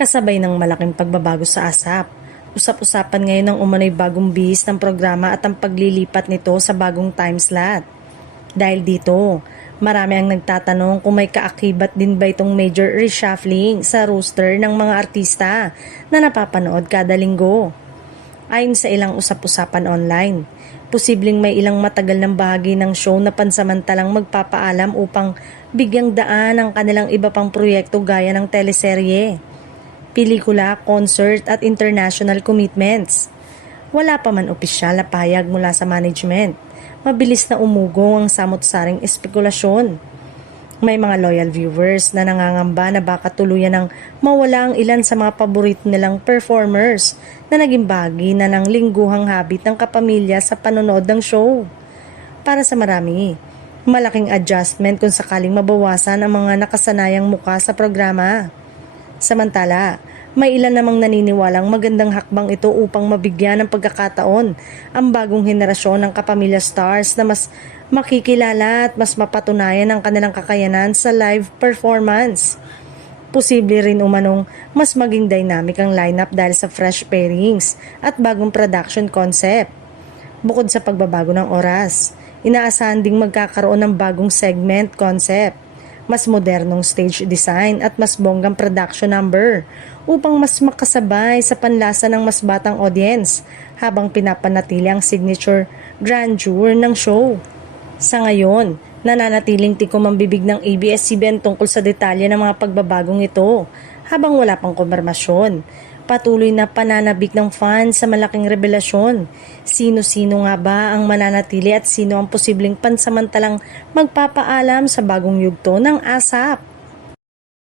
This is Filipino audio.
Kasabay ng malaking pagbabago sa ASAP. Usap-usapan ngayon ng umano'y bagong bihis ng programa at ang paglilipat nito sa bagong time slot. Dahil dito, marami ang nagtatanong kung may kaakibat din ba itong major reshuffling sa roster ng mga artista na napapanood kada linggo. Ayon sa ilang usap-usapan online, posibleng may ilang matagal ng bahagi ng show na pansamantalang magpapaalam upang bigyang daan ang kanilang iba pang proyekto gaya ng teleserye, pelikula, concert at international commitments. Wala pa man opisyal na pahayag mula sa management. Mabilis na umugong ang samot-saring espekulasyon. May mga loyal viewers na nangangamba na baka tuluyan ng mawala ang ilan sa mga paborito nilang performers na naging bahagi na ng lingguhang habit ng kapamilya sa panonood ng show. Para sa marami, malaking adjustment kung sakaling mabawasan ang mga nakasanayang muka sa programa. Samantala, may ilan namang naniniwalang magandang hakbang ito upang mabigyan ng pagkakataon ang bagong henerasyon ng kapamilya stars na mas makikilala at mas mapatunayan ang kanilang kakayanan sa live performance. Posible rin umanong mas maging dynamic ang lineup dahil sa fresh pairings at bagong production concept. Bukod sa pagbabago ng oras, inaasahan ding magkakaroon ng bagong segment concept, mas modernong stage design at mas bonggang production number upang mas makasabay sa panlasa ng mas batang audience habang pinapanatili ang signature grandeur ng show. Sa ngayon, nananatiling tikom ang bibig ng ABS-CBN tungkol sa detalye ng mga pagbabagong ito habang wala pang kumpirmasyon. Patuloy na pananabik ng fans sa malaking revelasyon. Sino-sino nga ba ang mananatili at sino ang posibleng pansamantalang magpapaalam sa bagong yugto ng ASAP?